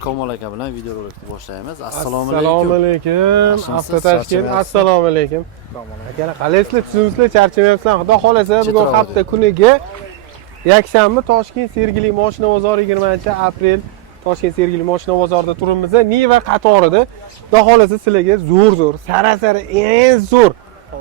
Kamol aka bilan videorolikni boshlaymiz. Assalomu Assalomu alaykum. alaykum. Avtotashkent. Assalomu alaykum. Akalar, qalaysizlar? Tuzimsizlar, charchamayapsizlar. Xudo xolasa, bugun hafta kuniga yakshanba Toshkent Sergeli mashina bozori 20-aprel Toshkent Sergeli mashina bozorida turibmiz. Niva qatorida. Xudo xolasa sizlarga zo'r, sara eng zo'r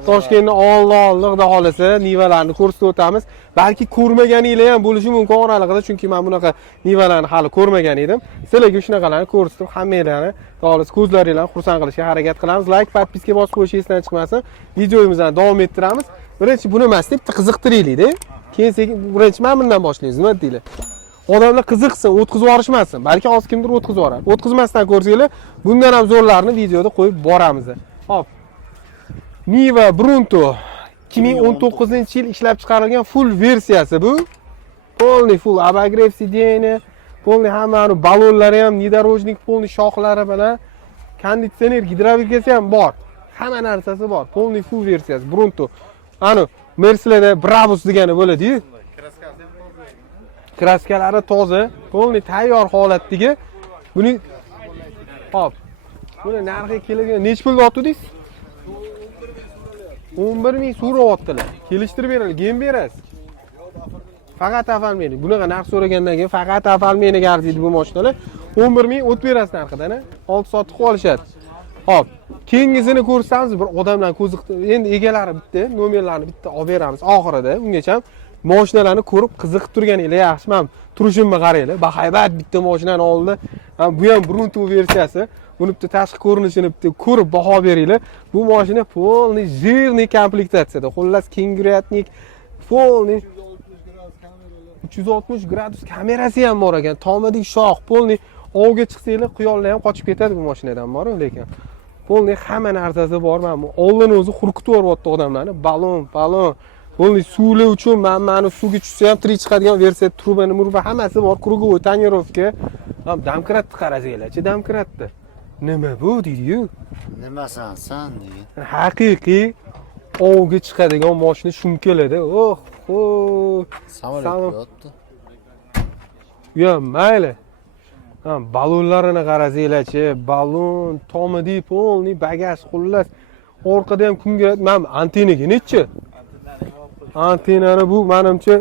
Toshkentning oldi Xudo xolasa Nivalarni ko'rsatib o'tamiz. Balki ko'rmaganinglar ham bo'lishi mumkin oralig'ida, chunki men bunaqa Nivalarni hali ko'rmagan edim. Sizlarga shunaqalarni ko'rsatib, hammanglarni Xudo xolasa ko'zlaringlarni xursand qilishga harakat qilamiz. Like, podpiska bosib qo'yish esdan chiqmasin. Videomizni davom ettiramiz. Birinchi buni emas deb qiziqtiraylik-da. Keyin sekin birinchi mana bundan boshlaymiz. Nima deylar? Odamlar qiziqsin, o'tkazib yuborishmasin. Balki hozir kimdir o'tkazib yuborar. O'tkazmasdan ko'rsanglar, bundan ham zo'rlarini videoda qo'yib boramiz. Hop. Niva Brunto 2019-yil ishlab chiqarilgan full versiyasi bu. Полный full abagrev sideniya, полный hammani balonlari ham, nidorojnik полный shoxlari bilan, konditsioner, gidrolikasi ham bor. Hamma narsasi bor. Полный full versiyasi Brunto. Ani Mercedes Bravos degani bo'ladi-yu. Kraskalari toza, полный tayyor holatdagi. Buni hop. Buni narxi kelgan nech pulga otdingiz? 11.000 so'rayaptilar. Kelishtirib beradi, gen berasiz. Faqat avvalmeni. Bunaqa narx so'ragandan keyin faqat avvalmeniga arziydi bu mashinalar. 11.000 o't berasiz narxidan, 6 soat qilib olishadi. Hop, keyingisini ko'rsatamiz. Bir odamlar endi egalari bitta, nomerlarni bitta olib beramiz oxirida. Ungacha mashinalarni ko'rib qiziqib turganinglar yaxshi. Men turishimni qaranglar. Bahaybat bitta mashinani oldi. Bu ham Brunto versiyasi. Buni bitta tashqi ko'rinishini bitta ko'rib baho beringlar. Bu mashina полный жирный komplektatsiyada. Xullas kenguriyatnik полный 360 gradus kamerasi ham bor ekan. Tomadek shoh, полный ovga chiqsanglar, quyonlar ham qochib ketadi bu mashinadan bor, lekin полный hamma narsasi bor. Mana oldin o'zi xurkitib yuryapti odamlarni. Balon. Полный suvli uchun mani suvga tushsa ham tirik chiqadigan versiya, trubani, murba hammasi bor. Krugovый tonirovka. Ham damkratni qarasanglar-chi, damkratni. Nima bu deydi-yu? Nimasan san degan. Haqiqiy ovga chiqadigan mashina shumkalada. Samolyot yotdi. Ya mayli. Balonlarini qarasanglar-chi, balon, tomadi, полный bagaj, xullas. Orqada ham kunga men antenaga nechi? Antenani bu menimcha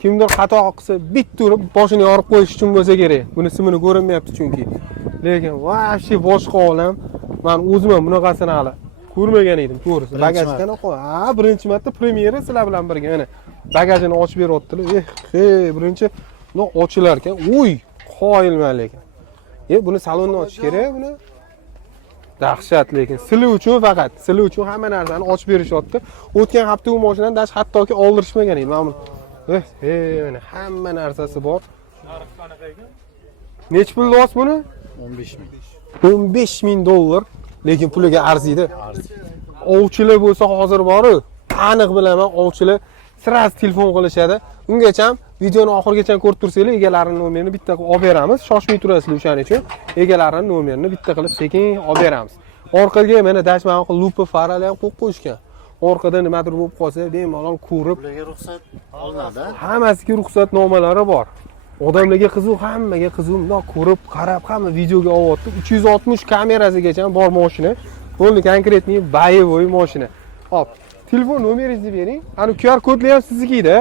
kimdir xato qilsa bitta urib boshini yorib qo'yish uchun bo'lsa kerak. Buni simini ko'rinmayapti chunki. Lekin vaqti boshqa olam. Men o'zim ham bunaqasini hali ko'rmagan edim, to'g'risi. Bagajdan qo'y. Birinchi marta premyera sizlar bilan birga mana bagajini ochib beryaptilar. Birinchi buni ochilar ekan. Uy, qoyilman lekin. Buni salonni ochish kerak buni. Dahshat, lekin sili uchun faqat, sili uchun hamma narsani ochib berishyapti. O'tgan hafta u mashinani hattoki oldirishmagan edi. Mana mana hamma narsasi bor. Narxi qanaqa ekan? Nech pul deyapsiz buni? 15.000. $15.000, lekin puliga arziydi. Ovchilar bo'lsa hozir bor-ku, aniq bilaman, ovchilar sirasi telefon qilishadi. Ungacha videoni oxirigacha ko'rib tursanglar, egalarining nomerini bitta qilib olib beramiz. Shoshmay turasizlar o'shaning uchun. Egalarining nomerini bitta qilib sekin olib beramiz. Orqaga mana dashman qilib lupa farali ham qo'yib qo'yishgan. Orqada nimadir bo'lib qolsa, bemalol ko'rib, Bularga ruxsat olinadi. Hammasiga ruxsatnomalari bor. Odamlarga qiziq, hammaga qiziq, bundoq ko'rib, qarab, hamma videoga olyapti. 360 kamerasigacha bor mashina. Bo'ldi, konkretniy boyevoy mashina. Hop, telefon nomeringizni bering. Ana QR kodlar ham siznikida.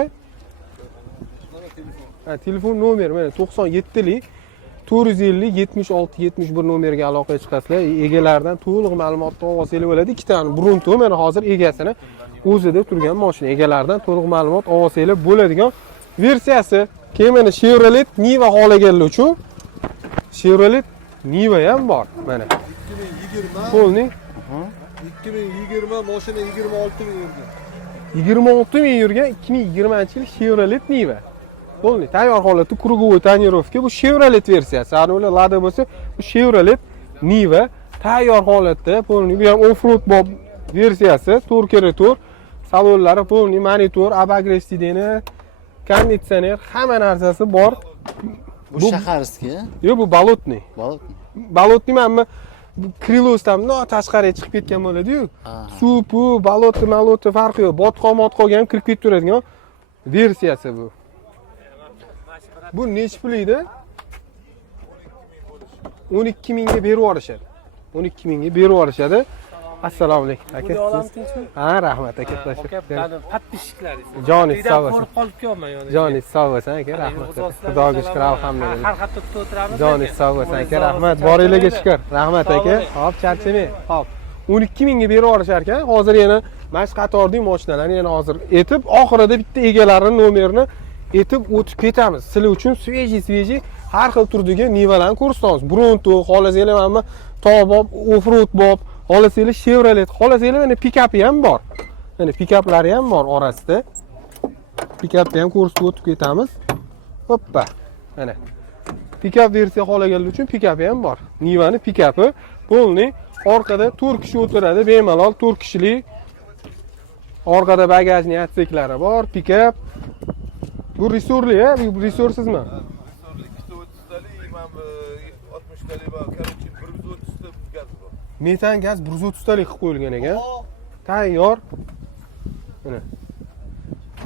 Telefon nomeri mana 97lik 450 76 71 nomerga aloqaga chiqasizlar. Egalaridan to'liq ma'lumotni olsanglar bo'ladi. Ikkitani Brunto mana hozir egasini o'zida turgan mashina. Egalaridan to'liq ma'lumot olsanglar bo'ladigan versiyasi. Keyin mana Chevrolet Niva holaganlar uchun Chevrolet Niva ham bor mana. 2020. Polni 2020 mashina 26.000 yurgan. 26.000 yurgan 2020-yil Chevrolet Niva. Polni tayyor holatda krugovый tonirovka. Bu Chevrolet versiyasi. Ana ular Lada bo'lsa, bu Chevrolet Niva tayyor holatda. Polni bu ham off-road versiyasi, 4x4. Salonlari polni monitor, abagrev sideniya, konditsioner, hamma narsasi bor. Bu shaharskiy. Yo'q, bu bolotniy. Bolotniy mana krilosdan tashqariga chiqib ketgan bo'ladi-yu. Suv, bolotni farqi yo'q. Botqoq-motqoq ham kirib ketib turadigan versiyasi bu. Bu nech pul edi? 12 mingga berib yuborishadi. 12 mingga berib yuborishadi. Assalomu alaykum aka. Bu olam tinchmi? Ha, rahmat aka. Patpishchiklaringiz. Joningiz sog' bo'lsin. Qo'rqib qolib kelman yoningizda. Joningiz sog' bo'lsin aka, rahmat. Xudoga shukr, alhamdulillah. Har hafta kutib o'tiramiz. Joningiz sog' bo'lsin aka, rahmat. Boringlarga shukr. Rahmat aka. Hop, charchamang. Hop. 12 mingga berib yuborishar ekan. Hozir yana mana shu qatorning mashinalarni yana hozir etib, oxirida bitta egalarining nomerini etib o'tib ketamiz. Sizlar uchun sveji har xil turdagi Nivalarni ko'rsatamiz. Bronto, xolasanglar hamma Tobob, Offroad bob, xolasanglar Chevrolet, xolasanglar mana pikapi ham bor. Mana pikaplari ham bor orasida. Pikapni ham ko'rsatib o'tib ketamiz. Hoppa. Mana. Pikap versiya xohlaganlar uchun pikapi ham bor. Nivani pikapi polni orqada 4 kishi o'tiradi, bemalol 4 kishilik. Orqada bagajning atseklari bor, pikap. Bu resurli, bu resursizmi? Metan gaz 130 talik qilib qo'yilgan ekan. Tayyor. Mana.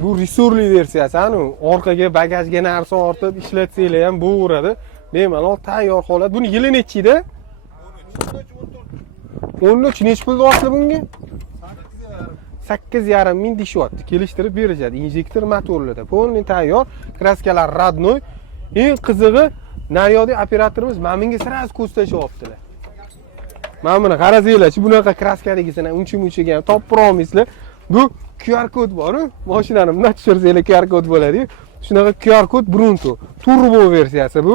Bu resurli versiyasi, ani orqaga bagajga narsa ortib ishlatsanglar ham bo'laveradi. Bemalol tayyor holat. Buni yili nechida? 13 nech pul deyapsiz bunga? 8,5 ming deyapti. Kelishtirib berishadi. Injektor motorlida. Polni tayyor. Kraskalar radnoy. Eng qizig'i, naryoqdagi operatorimiz mana bunga sraz ko'z tashyaptilar. Mana buni qarasanglarchi, bunaqa kraskaligisini uncha-munchaga ham topib olmaysizlar. Bu QR kod bor-ku, mashinani bundan tushirsanglar QR kod bo'ladi-yu. Shunaqa QR kod Bronto turbo versiyasi bu.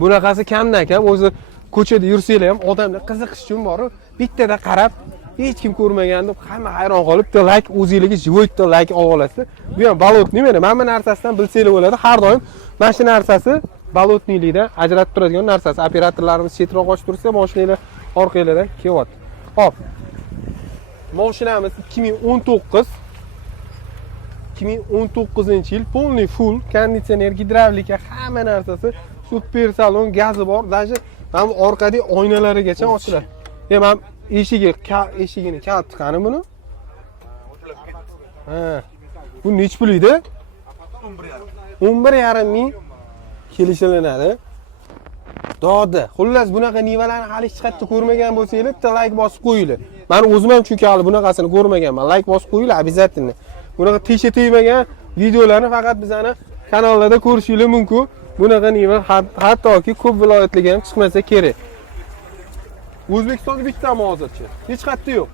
Bunaqasi kamdan kam o'zi ko'chada yursanglar ham odamlar qiziqish uchun bor-ku. Bittada qarab, hech kim ko'rmagan deb hamma hayron qolib, like o'zingizga jivoytda like olib olasizlar. Bu ham bolotniy mana bu narsasidan bilsanglar bo'ladi. Har doim mana shu narsasi bolotniylikdan ajratib turadigan narsasi. Operatorlarimiz chetroq ochib tursa, mashinalar orqalardan kelyapti. Hop. Mashinamiz 2019-yil polni full, konditsioner, gidravlika, hamma narsasi, super salon, gazi bor. Даже mana bu orqadagi oynalarigacha ochiladi. Ham eshigini kaliti qani buni? Ha. Bu nech pul edi? 11,5 ming kelishilinadi. Dodi. Xullas bunaqa nivalarni hali hech qayerda ko'rmagan bo'lsanglar, bitta like bosib qo'yinglar. Men o'zim ham chunki hali bunaqasini ko'rmaganman. Like bosib qo'yinglar, обязательно. Bunaqa tesha tegmagan videolarni faqat bizning kanallarda ko'rishingiz mumkin. Bunaqa niva hattoki ko'p viloyatlarga ham chiqmasa kerak. O'zbekistonda bittami hozircha? Hech qayerda yo'q.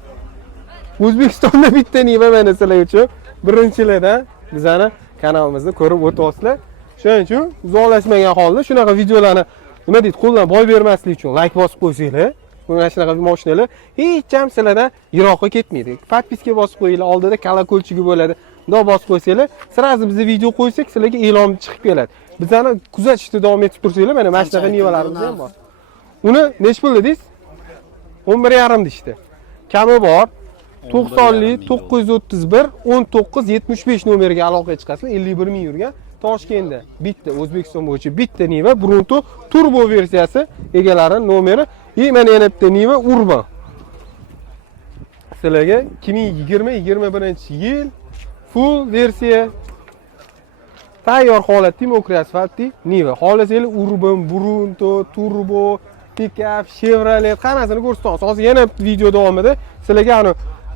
O'zbekistonda bitta niva mana sizlar uchun birinchilardan bizning kanalimizni ko'rib o'tyapsizlar. Shuning uchun uzoqlashmagan holda shunaqa videolarni nima deydi, qo'ldan boy bermaslik uchun like bosib qo'ysanglar, mana shunaqa mashinalar hech ham sizlardan yiroqqa ketmaydi. Podpiska bosib qo'yinglar, oldida kolokolchigi bo'ladi. Bunday bosib qo'ysanglar, sразу biz video qo'ysak, sizlarga e'lon chiqib keladi. Bizani kuzatishda davom etib tursanglar, mana shunaqa nivalarimiz ham bor. Uni nech pul dedingiz? 11,5 deydi. Kami bor. 90lik 931 1975 nomeriga aloqa chiqasizlar. 51 ming yurgan. Toshkentda bitta O'zbekiston bo'yicha bitta Niva Bronto turbo versiyasi egalari nomeri. Mana yana bitta Niva Urban. Sizlarga 2020-21-yil full versiya tayyor holat demokrat asfaltli Niva. Xohlasanglar Urban, Bronto, turbo, pickup, Chevrolet hammasini ko'rsatamiz. Hozir yana video davomida sizlarga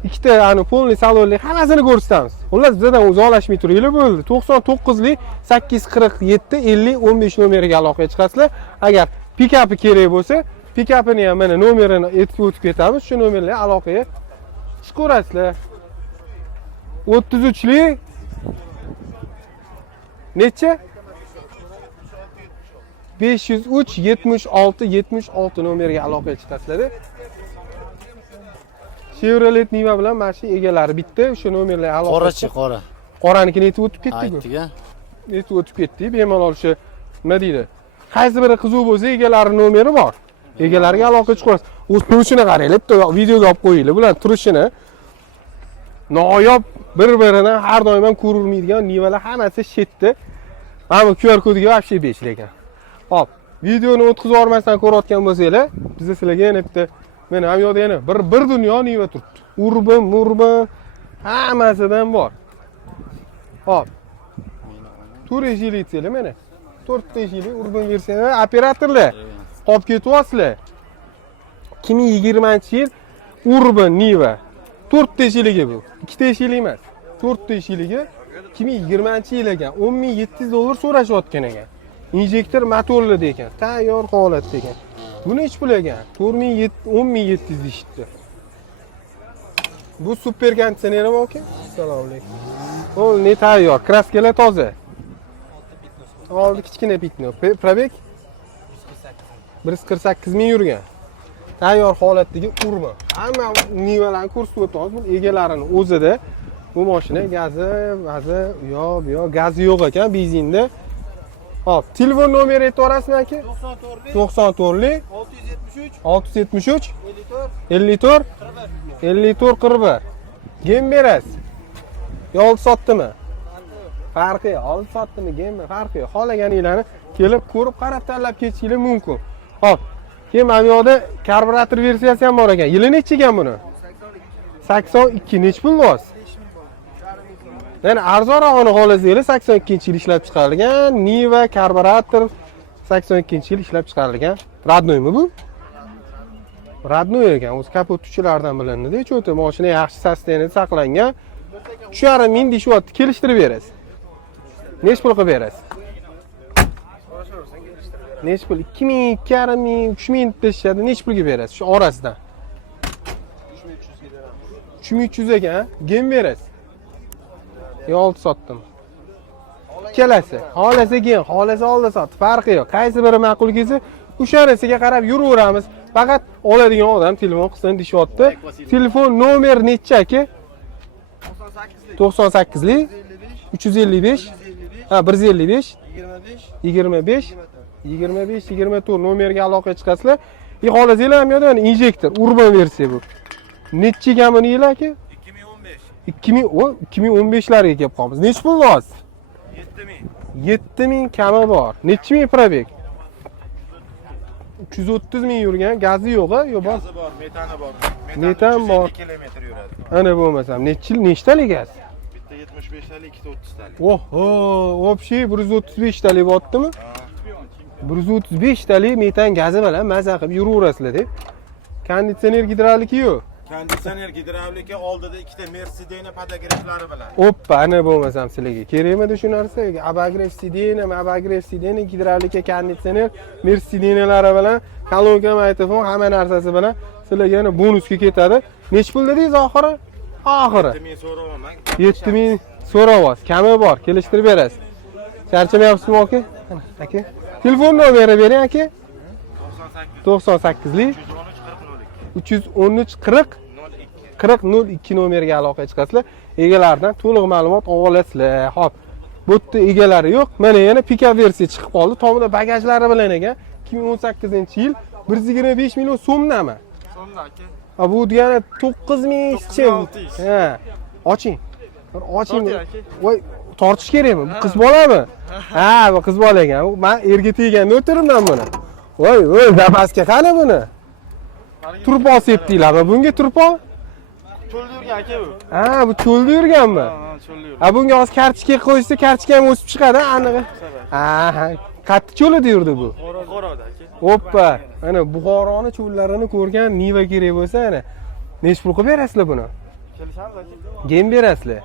ikkita polni salonli hammasini ko'rsatamiz. Xullas bizdan uzoqlashmay turinglar bo'ldi. 99lik 847 50 15 nomeriga aloqa chiqasizlar. Agar pikapi kerak bo'lsa, pikapini ham mana nomerini aytib o'tib ketamiz. Shu nomerlarga aloqaga chiqaverasizlar. 33lik necha? 503 76 76 nomeriga aloqa chiqasizlar. Chevrolet Niva bilan mana shu egalari bitta, o'sha nomerlar aloqa. Qorachi, qora. Qoranikini aytib o'tib ketdik-ku. Aytdiga. Aytib o'tib ketdik. Bemalol o'sha nima deydi? Qaysi biri qiziq bo'lsa, egalari nomeri bor. Egalariga aloqa chiqarasiz. O'z turishini qaranglar, bitta videoga olib qo'yinglar. Bular turishini noyob bir-biridan har doim ham ko'rilmaydigan Nivalar hammasi shetda. Mana bu QR kodiga вообще 5 lekin. Hop, videoni o'tkazib yormasdan ko'rayotgan bo'lsanglar, biz sizlarga yana bitta men ham yo'qda yana bir dunyo Niva turibdi. Urban hammasidan bor. Hop. 4 yillik mana. 4 yillik Urban versiya operatorlar. qolib ketyapsizlar. 2020-yil Urban Niva 4 teshiligi bu. 2 teshili emas. 4 teshiligi 2020-yil ekan. $10,700 so'rashayotgan ekan. Injektor motorli ekan. Tayyor holatda ekan. Bu nech pul ekan? 10,700 deyishdi. Bu super konditsionermi aka? Assalomu alaykum. O ne tayyor, kraskalar toza. Oldi kichkina pitno. Probek 148 ming yurgan. Tayyor holatdagi urma. Hamma nimalarni ko'rsatib o'tamiz. Bu egalarini o'zida. Bu mashina gazi, bu yoq, gazi yo'q ekan, benzinda. Hop, telefon nomeri aytvorasizmi aka? 94lik 673 54 41. Gem berasiz. Yo olib sotdimi? Farqi yo'q, olib sotdimi, gemmi? Farqi yo'q. Xohlaganinglarni kelib ko'rib, qarab tanlab ketishingiz mumkin. Hop. Keyin mana bu yoqda karburator versiyasi ham bor ekan. Yili necha ekan buni? 82. Nech pul bo'z? Yani arzonrog'ini xohlasanglar 82-yil ishlab chiqarilgan Niva karburator 82-yil ishlab chiqarilgan. Radnoymi bu? Radnoy ekan. O'z kapot tuchilaridan bilinadi. Cho'ti mashina yaxshi sosteniyada saqlangan. 3,5 ming deyapti. Kelishtirib berasiz. Nech pul qilib berasiz? Nech pul? 2 ming, 2,5 ming, 3 ming deyishadi. Nech pulga berasiz shu orasidan? 3300 ekan. Gem berasiz. Yo oldi sotdim. Kelasi. Xolasa keyin, xolasa oldi sot. Farqi yo'q. Qaysi biri ma'qul kelsa, o'shanisiga qarab yuraveramiz. Faqat oladigan odam telefon qilsin deyapti. Telefon nomer necha aka? 98lik 355 155 25 24 nomerga aloqa chiqasizlar. Xohlasanglar ham yo'da injektor, urban versiya bu. Necha ekan buni yil aka? 2015larga kelib qolamiz. Nech pul bor? 7000 kami bor. Necha ming probek? 330 ming yurgan, gazi yo'q-a? Yo'q bor. Gazi bor, metani bor. Metan bor. Kilometr yuradi. Ana bo'lmasam, nechtalik gaz? Bitta 75 talik, ikkita 30 talik. Oho, вообще 135 talik bo'ldimi? 135 talik metan gazi bilan maza qilib yuraverasizlar deb. Konditsioner gidravliki yo'q. Konditsioner gidravlika oldida ikkita Mercedes podogreflari bilan. Oppa, ana bo'lmasam sizlarga kerakmidi shu narsa? Abagrev sideni, gidravlika, konditsioner, Mercedeslari bilan, kolonka, mikrofon, hamma narsasi bilan sizlarga yana bonusga ketadi. Nech pul dedingiz oxiri? Oxiri 7000 so'rayapman. 7000 so'rayapsiz. Kami bor, kelishtirib berasiz. Charchamayapsizmi aka? Aka. Telefon nomeri bering aka. 98lik 313 40 02 nomerga aloqa chiqasizlar. Egalaridan to'liq ma'lumot olasizlar. Xo'p. Bu yerda egalari yo'q. Mana yana pick-up versiya chiqib qoldi. Tomida bagajlari bilan ekan. 2018-yil 125 million so'mdami? So'mda aka. Ha bu degani 9000 chim. Ha. Oching. Bir oching. Voy, tortish kerakmi? Bu qiz bolami? Ha, bu qiz bola ekan. Men erga teganda o'tiribman buni. Voy, zapaska qani buni? Turpo sepdinglarmi? Bunga turpo? Cho'lda yurgan aka bu. Ha, bu cho'lda yurganmi? Ha, cho'lda yurgan. Ha, bunga hozir kartochka qo'ysa, kartochka ham o'sib chiqadi, aniq. Ha, qattiq cho'lda yurdi bu. Buxoroda aka. Oppa, mana Buxoroni cho'llarini ko'rgan Niva kerak bo'lsa, ana nech pul qilib berasizlar buni? Kelishamiz aka. Gem berasizlar.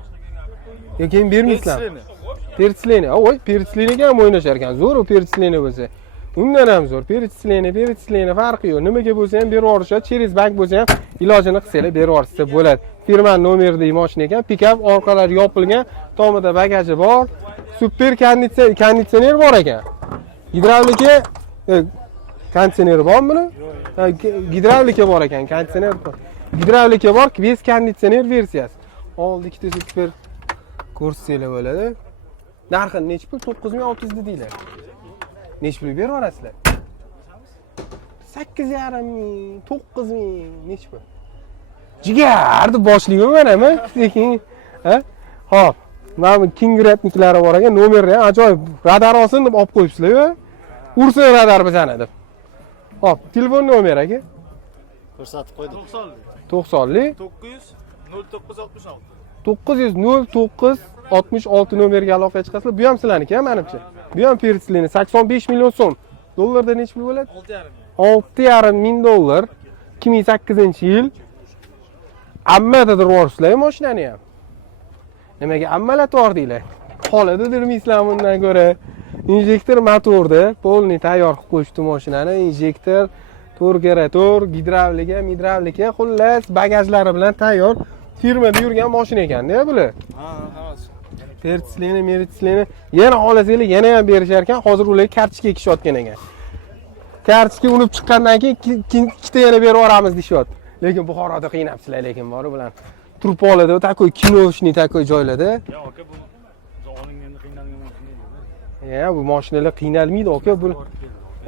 Yo, gem bermaysizlar. Pertsleni. Voy, pertsleniga ham o'ynashar ekan. Zo'r u pertsleni bo'lsa. Undan ham zo'r. Pertsleni farqi yo'q. Nimaga bo'lsa ham berib yuborishadi. Через bank bo'lsa ham ilojini qilsanglar berib yuborsa bo'ladi. Firma nomeridagi mashina ekan. Pick-up orqalari yopilgan, tomida bagaji bor. Super konditsioner bor ekan. Gidravlika konditsioner bormi buni? Gidravlika bor ekan, konditsioner bor. Gidravlika bor, bez konditsioner versiyasi. Oldi ikkita super ko'rsanglar bo'ladi. Narxi nech pul? 9600 dedinglar. Nech pul berib yuborasizlar? 8,5 ming, 9 ming, nech pul? Jigarni boshlayman manami, sekin. Ha? Xo'p. Mana Kingratniklari bor ekan, nomeri ham ajoyib. Radar olsin deb olib qo'yibsizlar-ku. Ursin radar bizani deb. Xo'p, telefon nomeri aka? Ko'rsatib qo'ydim. 90lik 900 0966. 900 0966 nomerga aloqa chiqasizlar. Bu ham sizlarniki, menimcha. Bu ham pertsleni 85 million so'm. Dollarda nech pul bo'ladi? $6,5 ming, 2008-yil. Ammada durvorsizlar mashinani ham. Nimaga ammalatib deylar? Holida dirmaysizlar bundan ko'ra. Injektor motorda, polni tayyor qilib qo'yishdi mashinani. Injektor, turgerator, gidravlika, xullas bagajlari bilan tayyor. Firmada yurgan mashina ekanda bular. Pertisleni, yana xolasanglar yana ham berishar ekan. Hozir ular kartochka ekishayotgan ekan. Kartochka unib chiqqandan keyin ikkita yana berib yuboramiz deyapti. Lekin Buxoroda qiynabsizlar lekin bor bilan. Turpolada, takoy kinoshni takoy joylarda. Ya aka bu olingandan qiynalgan mashina. Ya bu mashinalar qiynalmaydi aka bu.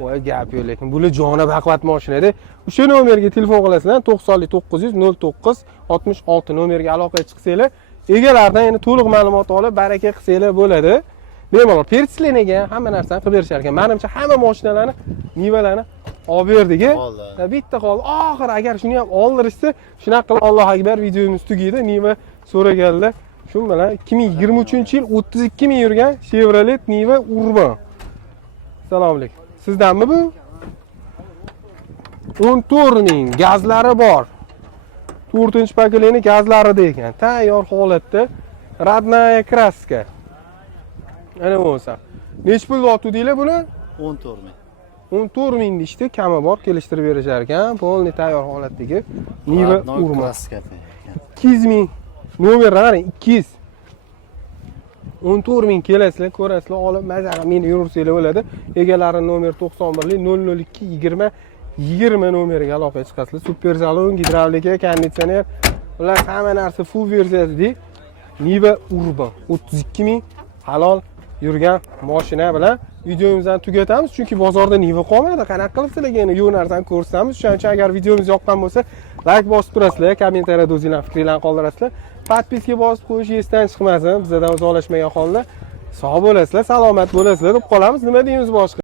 Voy gap yo'q lekin bular joni baquvvat mashinada. O'sha nomerga telefon qilasizlar 909 09 66 nomerga aloqaga chiqsanglar, egalaridan yana to'liq ma'lumot olib baraka qilsanglar bo'ladi. Bemalol Pertisleniga hamma narsani qilib berishar ekan. Menimcha hamma mashinalarni, Nivalarni olib berdik. Bitta qoldi. Oxir agar shuni ham oldirishsa, shunaqa qilib Alloh akbar videomiz tugaydi. Niva so'raganlar. Shu bilan 2023-yil 32 ming yurgan Chevrolet Niva Urban. Assalomu alaykum. Sizdanmi bu? 14 ming gazlari bor. 4-pokoleniya gazlarida ekan. Tayyor holatda. Родная краска. Ana bo'lsa. Nech pul sotdinglar buni? 14 ming. 14 ming deyishdi, kami bor, kelishtirib berishar ekan. Polni tayyor holatdagi Niva Urban. 200 ming nomerlari 200. 14 ming kelasizlar, ko'rasizlar, olib mazaga meni yursanglar bo'ladi. Egalari nomer 91 002 20 20 nomeriga aloqaga chiqasizlar. Super salon, gidravlika, konditsioner, ular hamma narsa full versiyasida. Niva Urban 32 ming halol yurgan mashina bilan videomizni tugatamiz, chunki bozorda Niva qolmadi. Qanaqa qilib sizlarga yana yo'q narsani ko'rsatamiz. Shuning uchun agar videomiz yoqqan bo'lsa, like bosib turasizlar, kommentariyada o'zingizlarning fikringizni qoldirasizlar. Podpiska bosib qo'yish esdan chiqmasin. Bizdan uzoqlashmagan holda sog' bo'lasizlar, salomat bo'lasizlar deb qolamiz. Nima deymiz boshqa?